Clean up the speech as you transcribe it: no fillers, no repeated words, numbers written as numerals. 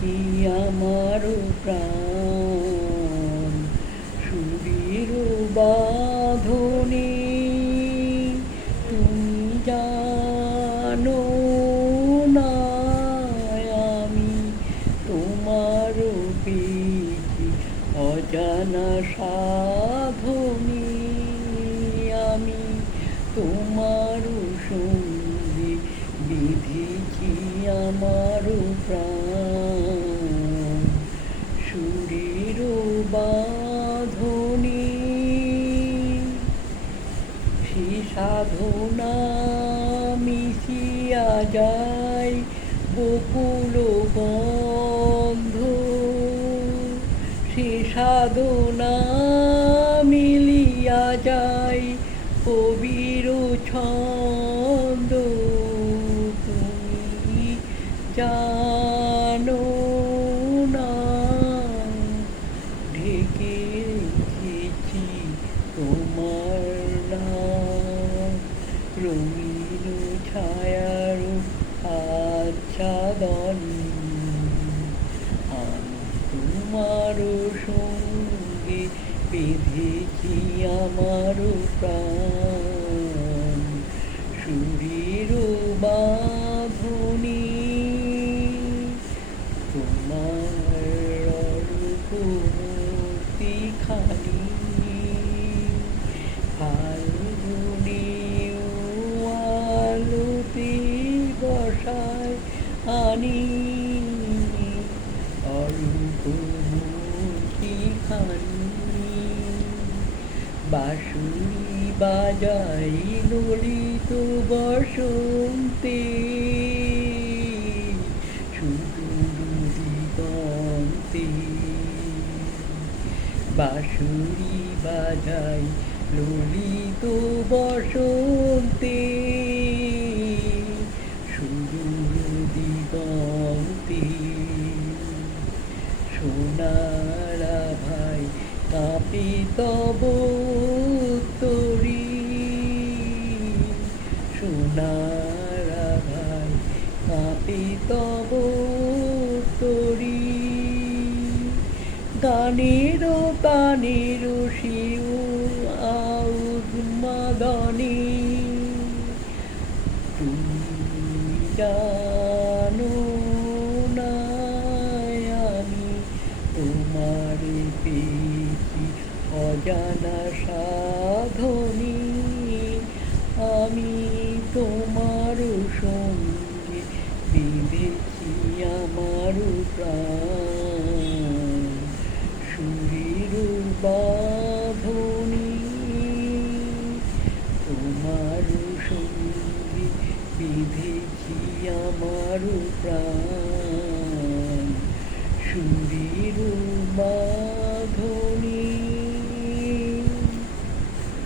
বেঁধেছি আমার প্রাণ সুরের বাঁধনে। তুমি জানো না আমি তোমার পেয়েছি অজানা সাধনে। আমি তোমার সঙ্গে বেঁধেছি আমার প্রাণ সুরের বাঁধনে। সে সাধনা মিশিয়া যায় বকুল গন্ধ। সে সাধনা মিলিয়া যায় কবির ছন্দ। তুমি জানো না ঢেকে রেখেছি তোমার নাম রঙিন ছায়ার আচ্ছাদনে। আমি তোমার সঙ্গে বেঁধেছি আমার প্রাণ সুরের বাঁধনে। তোমার রূপমূর্তিখানি ফাল্গুনে আলোতে বসায় আনি। অরূপমূর্তিখানি বাঁশুরি বাজাই ললিত বসন্তে। সুদূর দিগন্তে বাঁশুরি বাজাই ললিত বসন্তে। সুদূর দিগন্তে সোনার আভায় কাঁপে তব তরি। সোনার আভায় কাঁপে তব তরি। গানের তানের শিউ উন্মাদনে। তুমি জানো না আমি তোমার পেয়েছি অজানা সাধনে। আমি তোমার সঙ্গে বেঁধেছি আমার প্রাণ সুরের বাঁধনে। তোমার সঙ্গে বেঁধেছি আমার প্রাণ।